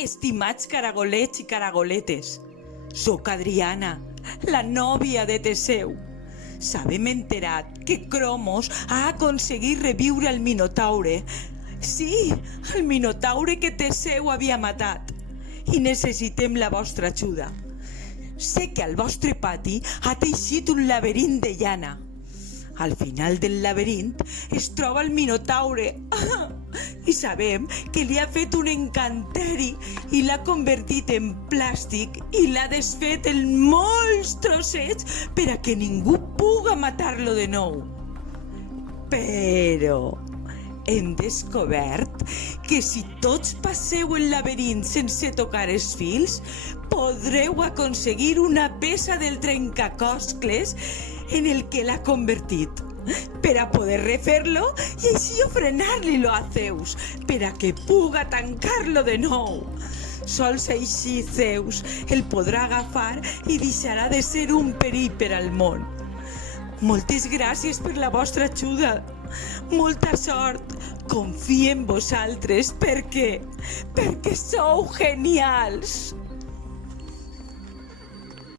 Estimats caragolets i caragoletes, soc Adriana, la nòvia de Teseu. S'havem enterat que Cromos ha aconseguit reviure el Minotaure. Sí, el Minotaure que Teseu havia matat. I necessitem la vostra ajuda. Sé que al vostre pati ha teixit un laberint de llana. Al final del laberint es troba el Minotaure i sabem que li ha fet un encanteri i l'ha convertit en plàstic i l'ha desfet en molts trossets per a que ningú puga matar-lo de nou. Però hem descobert que si tots passeu el laberint sense tocar els fils, podreu aconseguir una peça del trencaclosques en el que l'ha convertit, per a poder refer-lo i així ofrenar-li-lo a Zeus, per a que puga tancar-lo de nou. Sols així Zeus el podrà agafar i deixarà de ser un perill per al món. Moltes gràcies per la vostra ajuda. Molta sort. Confio en vosaltres perquè sou genials.